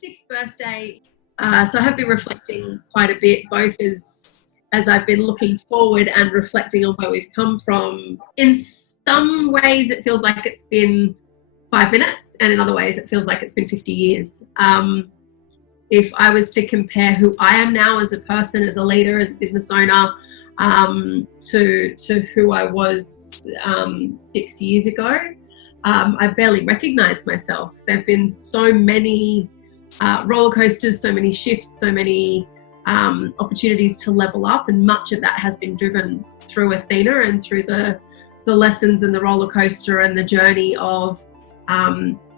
sixth birthday. So I have been reflecting quite a bit, both as I've been looking forward and reflecting on where we've come from. In some ways, it feels like it's been 5 minutes, and in other ways, it feels like it's been 50 years. If I was to compare who I am now as a person, as a leader, as a business owner, to who I was 6 years ago, I barely recognise myself. There have been so many roller coasters, so many shifts, so many opportunities to level up, and much of that has been driven through Athena and through the lessons and the roller coaster and the journey of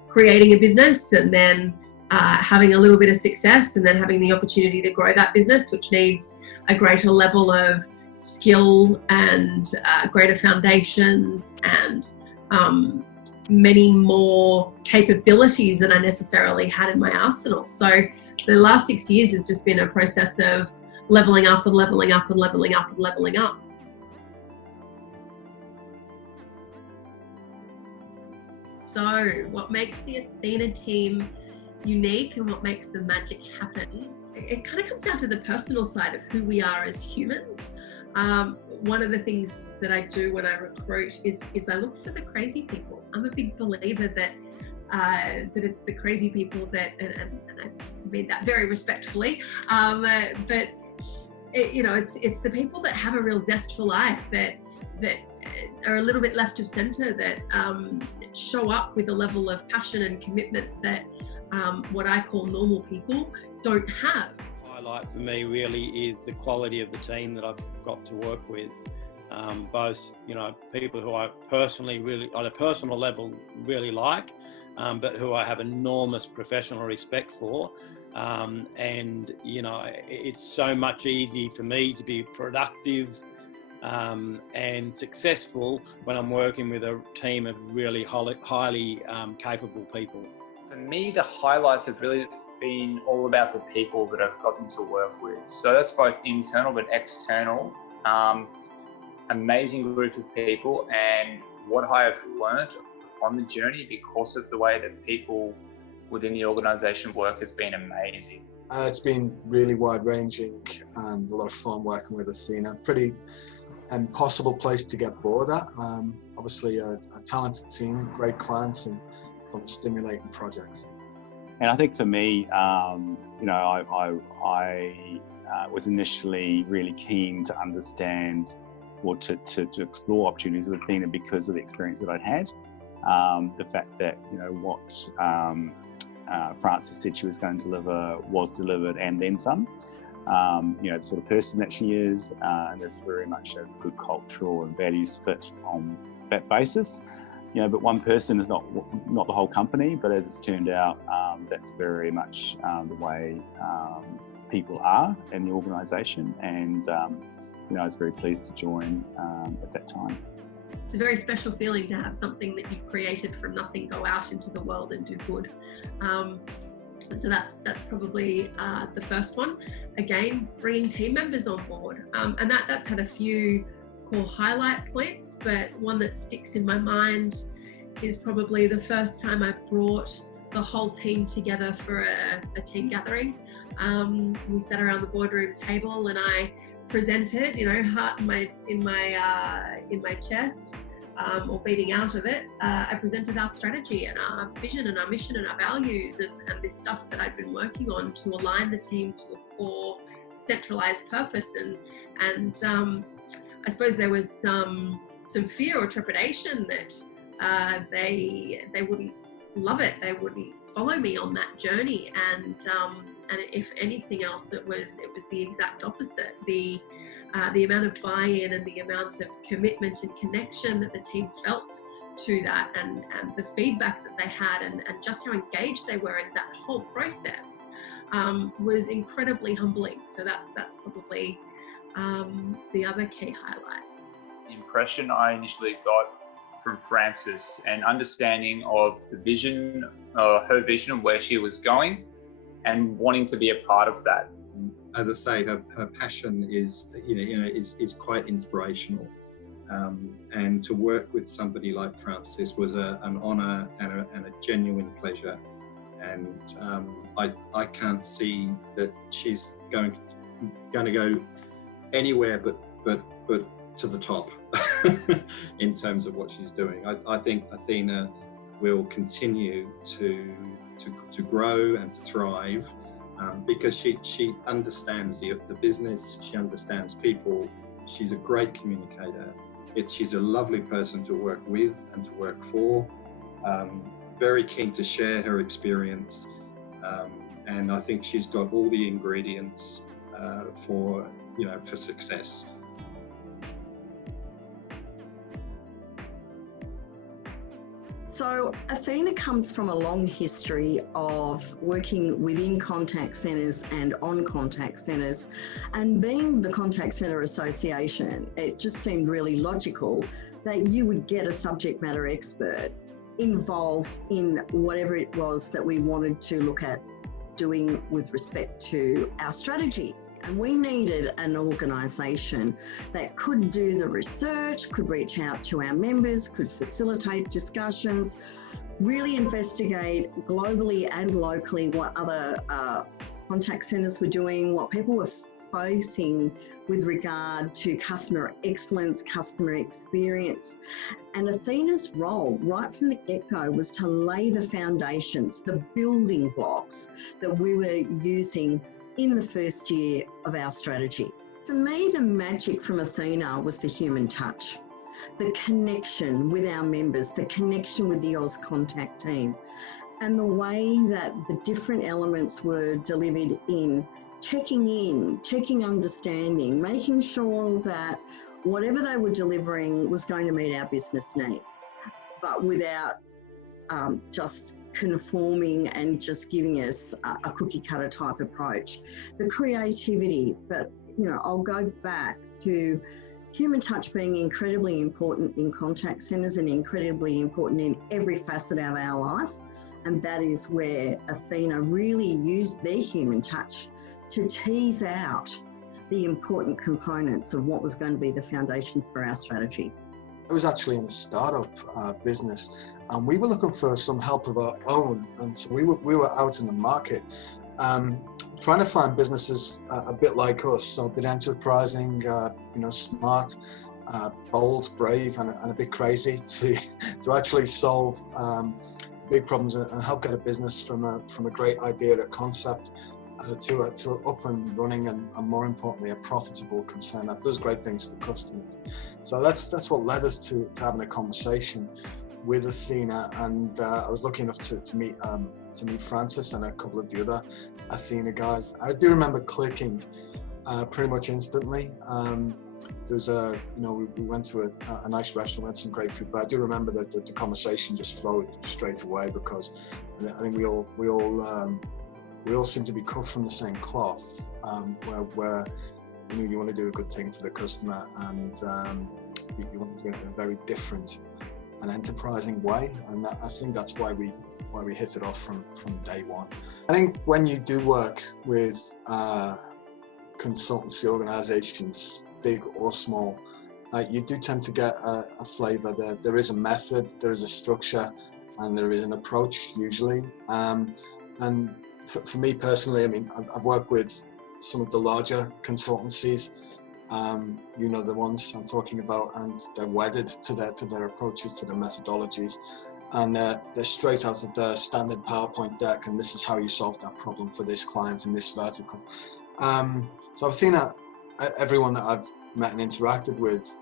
creating a business, and then having a little bit of success, and then having the opportunity to grow that business, which needs a greater level of skill and greater foundations and many more capabilities than I necessarily had in my arsenal. So the last 6 years has just been a process of leveling up and leveling up and leveling up and leveling up. So what makes the Athena team unique and what makes the magic happen? It kind of comes down to the personal side of who we are as humans. One of the things that I do when I recruit is I look for the crazy people. I'm a big believer that it's the crazy people that, and I mean that very respectfully, but it's the people that have a real zest for life, that are a little bit left of center, that show up with a level of passion and commitment that what I call normal people don't have. Highlight for me really is the quality of the team that I've got to work with. Both, people who I personally really, on a personal level, really like, but who I have enormous professional respect for. And it's so much easier for me to be productive and successful when I'm working with a team of really highly capable people. For me, the highlights have really been all about the people that I've gotten to work with. So that's both internal but external. Amazing group of people, and what I have learned on the journey because of the way that people within the organisation work has been amazing. It's been really wide-ranging and a lot of fun working with Athena. Pretty impossible place to get bored at. Obviously a talented team, great clients, and some stimulating projects. And I think for me, I was initially really keen to understand or to explore opportunities with Athena because of the experience that I'd had. The fact that, what Frances said she was going to deliver was delivered, and then some. The sort of person that she is, and there's very much a good cultural and values fit on that basis. But one person is not the whole company, but as it's turned out, that's very much the way people are in the organisation, and I was very pleased to join at that time. It's a very special feeling to have something that you've created from nothing go out into the world and do good. So that's probably the first one. Again, bringing team members on board, and that's had a few core highlight points, but one that sticks in my mind is probably the first time I brought the whole team together for a team gathering. We sat around the boardroom table and I presented, heart in my chest, or beating out of it. I presented our strategy and our vision and our mission and our values and this stuff that I'd been working on to align the team to a core centralized purpose. And I suppose there was some fear or trepidation that they wouldn't love it, they wouldn't follow me on that journey, and if anything else, it was the exact opposite. The amount of buy-in and the amount of commitment and connection that the team felt to that, and the feedback that they had, and just how engaged they were in that whole process was incredibly humbling. So that's probably the other key highlight. The impression I initially got from Frances and understanding of the vision, her vision of where she was going, and wanting to be a part of that. As I say, her passion is quite inspirational, and to work with somebody like Frances was an honour and a genuine pleasure. and I can't see that she's going to go anywhere but to the top in terms of what she's doing. I think Athena will continue to grow and to thrive because she understands the business, she understands people, she's a great communicator. She's a lovely person to work with and to work for. Very keen to share her experience, and I think she's got all the ingredients for success. So Athena comes from a long history of working within contact centres and on contact centres, and being the Contact Centre Association, it just seemed really logical that you would get a subject matter expert involved in whatever it was that we wanted to look at doing with respect to our strategy. And we needed an organisation that could do the research, could reach out to our members, could facilitate discussions, really investigate globally and locally what other contact centres were doing, what people were facing with regard to customer excellence, customer experience. And Athena's role right from the get-go was to lay the foundations, the building blocks that we were using in the first year of our strategy. For me, the magic from Athena was the human touch, the connection with our members, the connection with the Oz Contact team, and the way that the different elements were delivered in checking understanding, making sure that whatever they were delivering was going to meet our business needs, but without just conforming and just giving us a cookie cutter type approach. The creativity, but I'll go back to human touch being incredibly important in contact centres and incredibly important in every facet of our life. And that is where Athena really used their human touch to tease out the important components of what was going to be the foundations for our strategy. I was actually in a startup business, and we were looking for some help of our own. And so we were out in the market trying to find businesses a bit like us, so a bit enterprising, smart, bold, brave, and a bit crazy to actually solve big problems and help get a business from a great idea, a concept, to up and running, and more importantly, a profitable concern that does great things for customers. So that's what led us to having a conversation with Athena, and I was lucky enough to meet Francis and a couple of the other Athena guys. I do remember clicking pretty much instantly. There's we went to a nice restaurant, had some great food, but I do remember that the conversation just flowed straight away, because I think we all seem to be cut from the same cloth, where you want to do a good thing for the customer, and you want to do it in a very different and enterprising way, and I think that's why we hit it off from day one. I think when you do work with consultancy organizations, big or small, you do tend to get a flavor. There is a method, there is a structure, and there is an approach usually. And for me personally, I mean, I've worked with some of the larger consultancies, the ones I'm talking about, and they're wedded to their approaches, to their methodologies, and they're straight out of their standard PowerPoint deck, and this is how you solve that problem for this client in this vertical. So I've seen that everyone that I've met and interacted with,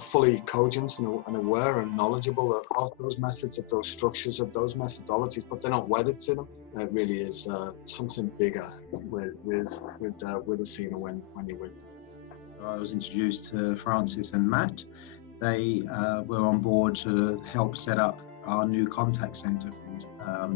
fully cogent and aware and knowledgeable of those methods, of those structures, of those methodologies, but they're not wedded to them. It really is something bigger with Athena when you're with them. I was introduced to Francis and Matt. They were on board to help set up our new contact centre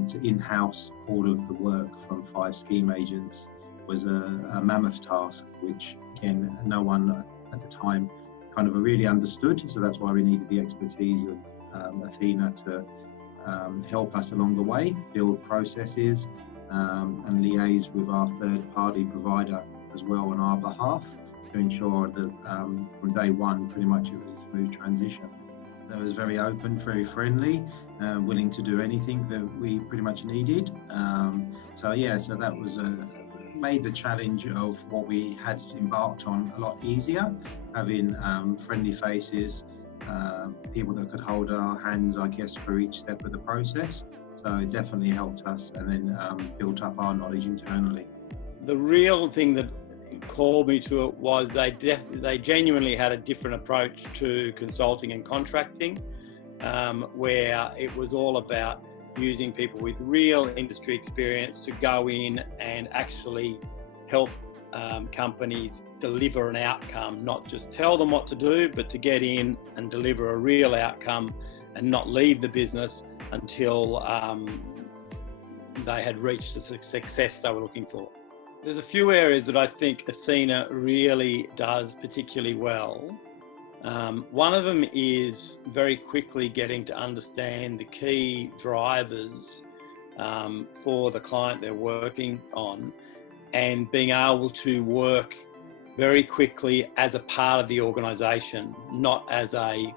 to in-house all of the work from 5 scheme agents. Was a mammoth task, which again no one at the time kind of really understood. So that's why we needed the expertise of Athena to help us along the way, build processes, and liaise with our third-party provider as well on our behalf, to ensure that from day one, pretty much it was a smooth transition. They was very open, very friendly, willing to do anything that we pretty much needed. So that was made the challenge of what we had embarked on a lot easier, having friendly faces, people that could hold our hands, I guess, through each step of the process. So it definitely helped us, and then built up our knowledge internally. The real thing that called me to it was they genuinely had a different approach to consulting and contracting, where it was all about using people with real industry experience to go in and actually help companies deliver an outcome, not just tell them what to do, but to get in and deliver a real outcome and not leave the business until they had reached the success they were looking for. There's a few areas that I think Athena really does particularly well. One of them is very quickly getting to understand the key drivers for the client they're working on, and being able to work very quickly as a part of the organisation, not as a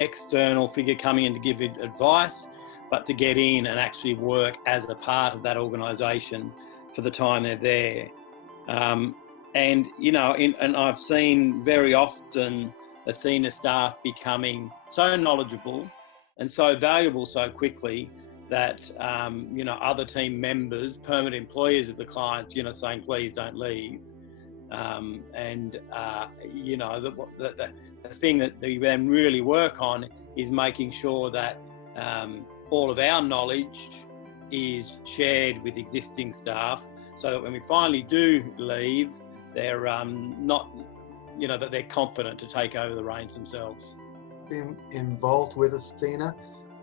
external figure coming in to give advice, but to get in and actually work as a part of that organisation for the time they're there. And I've seen very often Athena staff becoming so knowledgeable and so valuable so quickly that other team members, permanent employees of the clients, saying please don't leave. The thing that we then really work on is making sure that all of our knowledge is shared with existing staff, so that when we finally do leave, they're that they're confident to take over the reins themselves. Been involved with Athena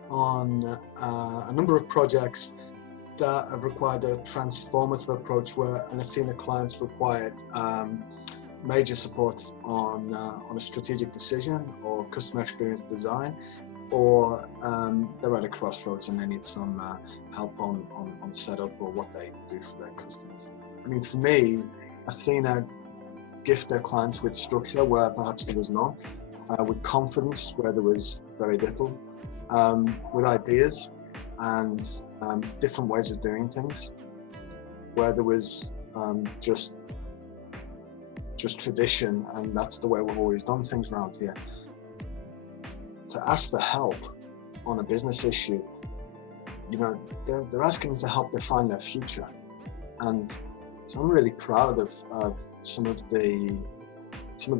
on a number of projects that have required a transformative approach, where an Athena client's required major support on a strategic decision or customer experience design, or they're at a crossroads and they need some help on setup or what they do for their customers. I mean, for me, Athena gift their clients with structure where perhaps there was none, with confidence where there was very little, with ideas and different ways of doing things where there was just tradition, and that's the way we've always done things around here. To ask for help on a business issue, they're asking us to help define their future, and so I'm really proud of some of the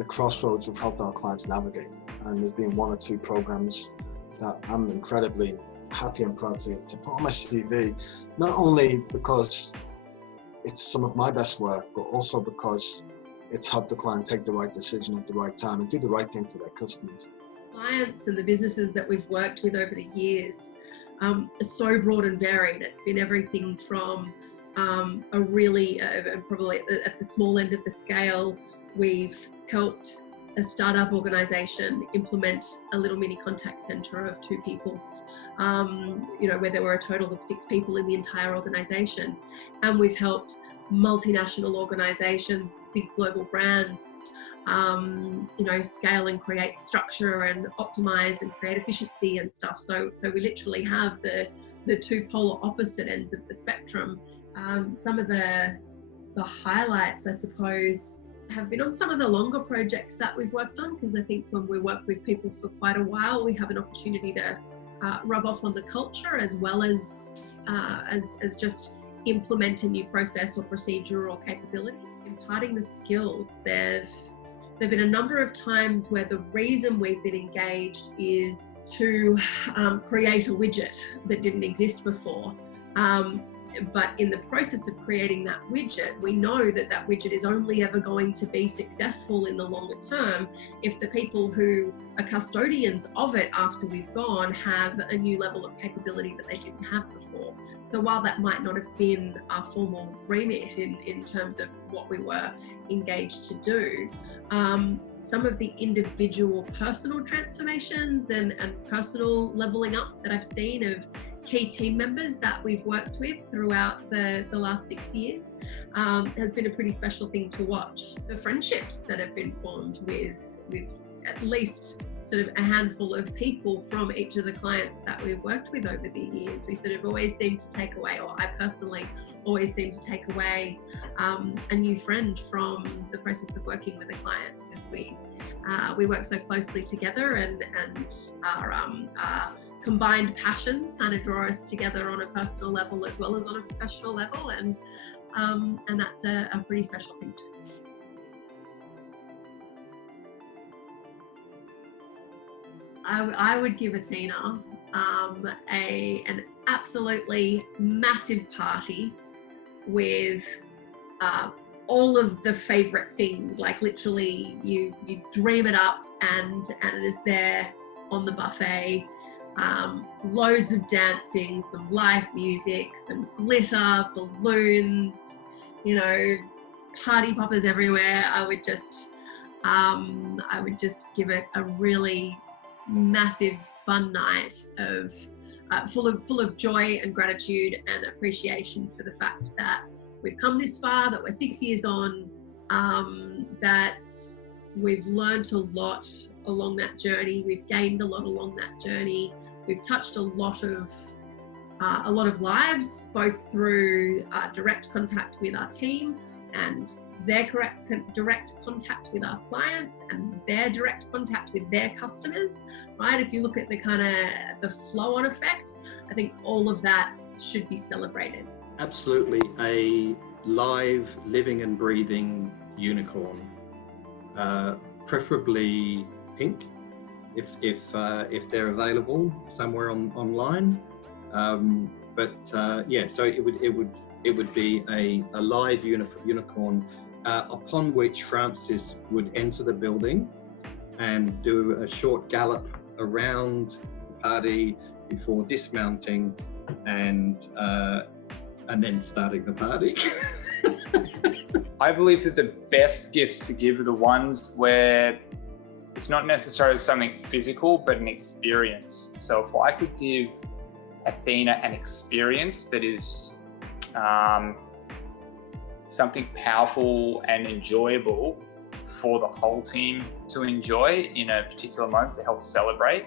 crossroads we've helped our clients navigate. And there's been one or two programs that I'm incredibly happy and proud to put on my CV, not only because it's some of my best work, but also because it's helped the client take the right decision at the right time and do the right thing for their customers. Clients and the businesses that we've worked with over the years are so broad and varied. It's been everything from probably at the small end of the scale, we've helped a startup organisation implement a little mini contact centre of 2 people, where there were a total of 6 people in the entire organisation. And we've helped multinational organisations, big global brands, scale and create structure and optimize and create efficiency and stuff. So we literally have the 2 polar opposite ends of the spectrum. Some of the highlights, I suppose, have been on some of the longer projects that we've worked on, because I think when we work with people for quite a while, we have an opportunity to rub off on the culture as well as just implement a new process or procedure or capability. Imparting the skills, there've been a number of times where the reason we've been engaged is to create a widget that didn't exist before. But in the process of creating that widget, we know that widget is only ever going to be successful in the longer term if the people who are custodians of it after we've gone have a new level of capability that they didn't have before. So while that might not have been our formal remit in terms of what we were engaged to do, some of the individual personal transformations and personal leveling up that I've seen of key team members that we've worked with throughout the last 6 years has been a pretty special thing to watch. The friendships that have been formed with at least sort of a handful of people from each of the clients that we've worked with over the years. We sort of always seem to take away, or I personally always seem to take away a new friend from the process of working with a client, because we work so closely together, and our combined passions kind of draw us together on a personal level as well as on a professional level, and that's a pretty special thing too. I would give Athena an absolutely massive party with all of the favorite things. Like literally you dream it up and it is there on the buffet. Loads of dancing, some live music, some glitter, balloons, party poppers everywhere. I would just give it a really massive fun night of full of joy and gratitude and appreciation for the fact that we've come this far, that we're 6 years on, that we've learnt a lot along that journey, we've gained a lot along that journey, we've touched a lot of lives, both through direct contact with our team and their direct contact with our clients and their direct contact with their customers, right? If you look at the flow-on effect, I think all of that should be celebrated. Absolutely, a live, living and breathing unicorn, preferably pink, if they're available somewhere online. So it would be a live unicorn upon which Francis would enter the building and do a short gallop around the party before dismounting and then starting the party. I believe that the best gifts to give are the ones where it's not necessarily something physical, but an experience. So if I could give Athena an experience that is something powerful and enjoyable for the whole team to enjoy in a particular moment to help celebrate,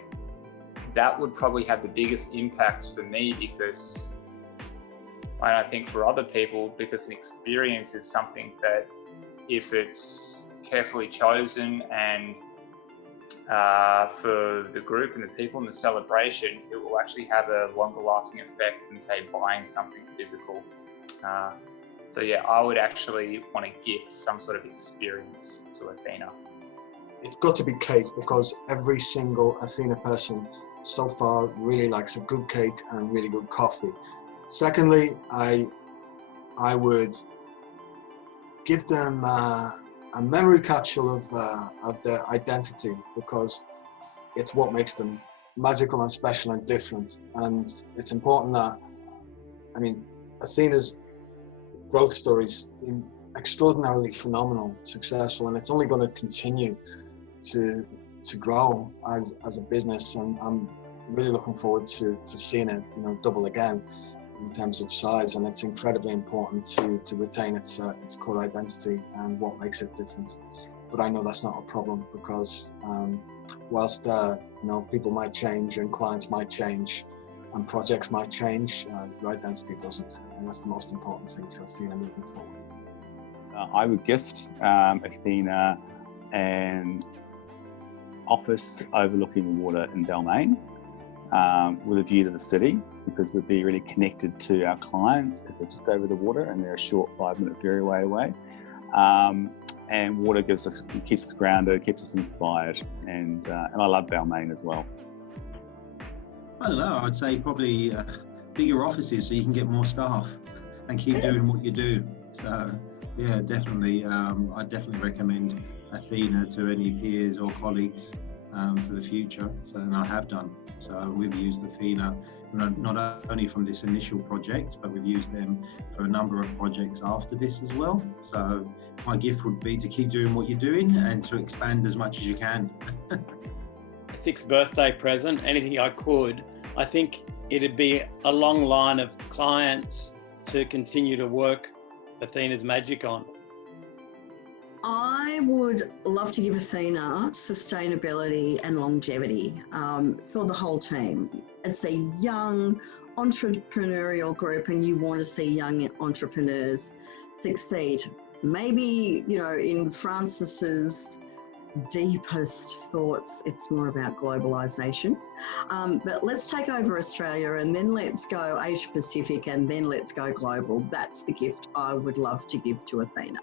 that would probably have the biggest impact for me, because I think for other people, because an experience is something that if it's carefully chosen and for the group and the people in the celebration, it will actually have a longer lasting effect than say buying something physical. I would actually want to gift some sort of experience to Athena. It's got to be cake, because every single Athena person so far really likes a good cake and really good coffee. Secondly, I would give them a memory capsule of their identity, because it's what makes them magical and special and different. And it's important that, Athena's growth story's been extraordinarily phenomenal, successful, and it's only going to continue to grow as a business. And I'm really looking forward to seeing it, double again in terms of size. And it's incredibly important to retain its core identity and what makes it different. But I know that's not a problem, because whilst people might change and clients might change and projects might change, your identity doesn't, and that's the most important thing for Athena moving forward. I would gift Athena an office overlooking the water in Balmain, with a view to the city, because we'd be really connected to our clients because they're just over the water and they're a short 5-minute ferry away. And water keeps us grounded, keeps us inspired, and I love Balmain as well. I don't know, I'd say probably bigger offices so you can get more staff and keep doing what you do. So yeah, definitely, I'd definitely recommend Athena to any peers or colleagues for the future, and I have done. So we've used Athena not only from this initial project, but we've used them for a number of projects after this as well. So my gift would be to keep doing what you're doing and to expand as much as you can. A 6th birthday present, anything I could. I think it'd be a long line of clients to continue to work Athena's magic on. I would love to give Athena sustainability and longevity for the whole team. It's a young entrepreneurial group, and you want to see young entrepreneurs succeed. Maybe, you know, in Francis's deepest thoughts, it's more about globalization. But let's take over Australia, and then let's go Asia Pacific, and then let's go global. That's the gift I would love to give to Athena.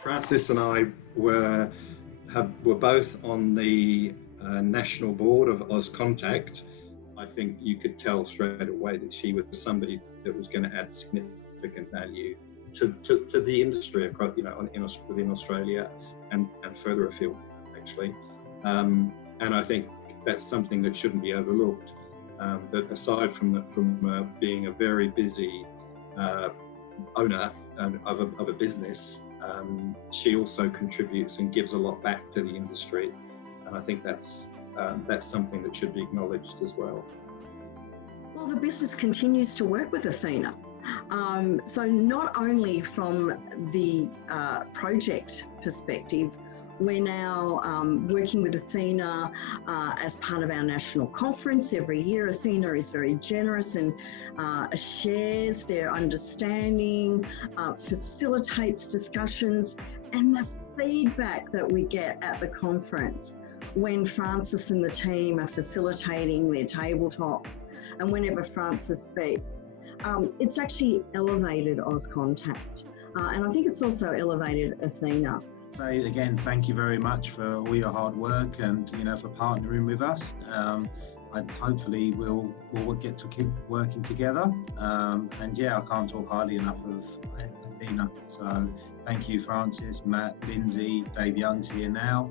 Francis and I were both on the national board of AusContact. I think you could tell straight away that she was somebody that was going to add significant value to the industry across, you know, within Australia and further afield, actually. And I think that's something that shouldn't be overlooked. That aside from being a very busy owner of a business, she also contributes and gives a lot back to the industry, and I think that's something that should be acknowledged as well. Well, the business continues to work with Athena. So not only from the project perspective, we're now working with Athena as part of our national conference every year. Athena is very generous and shares their understanding, facilitates discussions, and the feedback that we get at the conference when Francis and the team are facilitating their tabletops, and whenever Francis speaks, it's actually elevated AusContact, and I think it's also elevated Athena. So again, thank you very much for all your hard work and, you know, for partnering with us. And hopefully we'll get to keep working together. And yeah, I can't talk highly enough of Athena. So thank you, Francis, Matt, Lindsay, Dave Young's here now.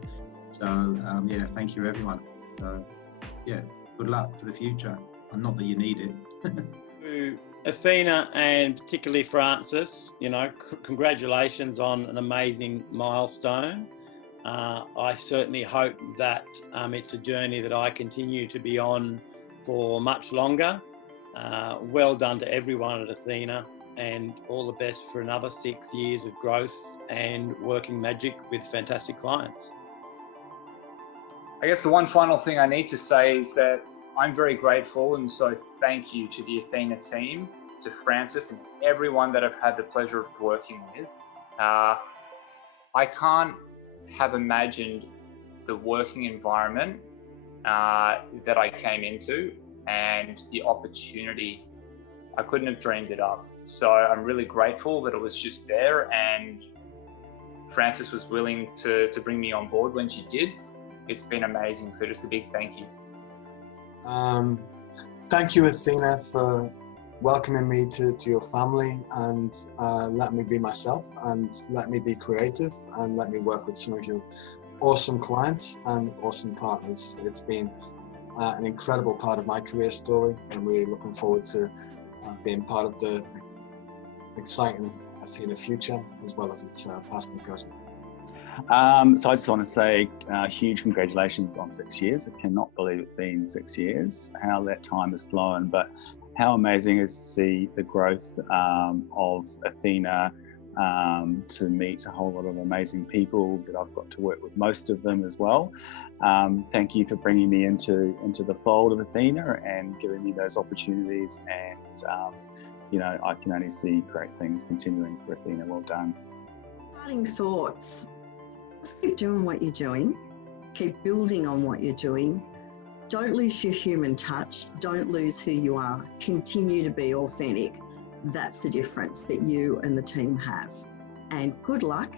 So yeah, thank you everyone. So yeah, good luck for the future. And not that you need it. To Athena and particularly Francis, you know, congratulations on an amazing milestone. I certainly hope that it's a journey that I continue to be on for much longer. Well done to everyone at Athena, and all the best for another 6 years of growth and working magic with fantastic clients. I guess the one final thing I need to say is that I'm very grateful, and so thank you to the Athena team, to Francis and everyone that I've had the pleasure of working with. I can't have imagined the working environment that I came into and the opportunity. I couldn't have dreamed it up. So I'm really grateful that it was just there, and Francis was willing to bring me on board when she did. It's been amazing. So just a big thank you. Thank you, Athena, for welcoming me to your family and let me be myself and let me be creative and let me work with some of your awesome clients and awesome partners. It's been an incredible part of my career story. I'm really looking forward to being part of the exciting Athena future as well as its past and present. So I just want to say huge congratulations on 6 years. I cannot believe it's been 6 years, how that time has flown, but how amazing is to see the growth of Athena, to meet a whole lot of amazing people that I've got to work with, most of them as well. Thank you for bringing me into the fold of Athena and giving me those opportunities, and you know, I can only see great things continuing for Athena. Well done. Parting thoughts. Just keep doing what you're doing. Keep building on what you're doing. Don't lose your human touch. Don't lose who you are. Continue to be authentic. That's the difference that you and the team have. And good luck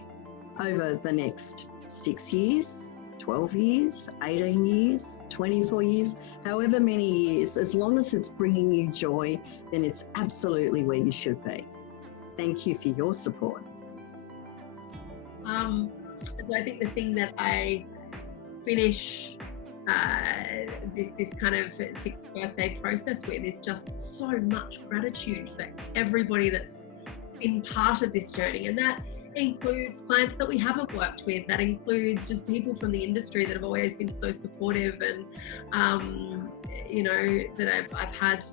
over the next 6 years, 12 years, 18 years, 24 years, however many years. As long as it's bringing you joy, then it's absolutely where you should be. Thank you for your support. So I think the thing that I finish this kind of 6th birthday process with is just so much gratitude for everybody that's been part of this journey, and that includes clients that we haven't worked with, that includes just people from the industry that have always been so supportive, and you know, that I've had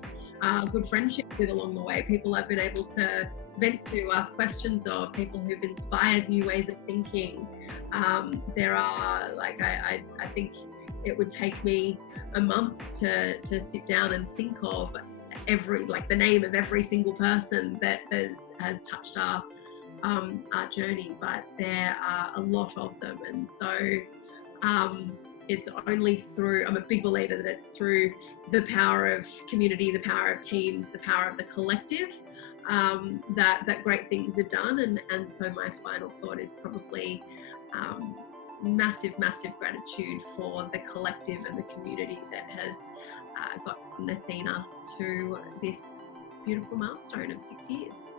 good friendships with along the way, people I've been able to vent to, ask questions of, people who've inspired new ways of thinking. There are, like, I think it would take me a month to sit down and think of the name of every single person that has touched our journey, but there are a lot of them. And so it's only through, I'm a big believer that it's through the power of community, the power of teams, the power of the collective, that great things are done. And so my final thought is probably massive gratitude for the collective and the community that has gotten Athena to this beautiful milestone of 6 years.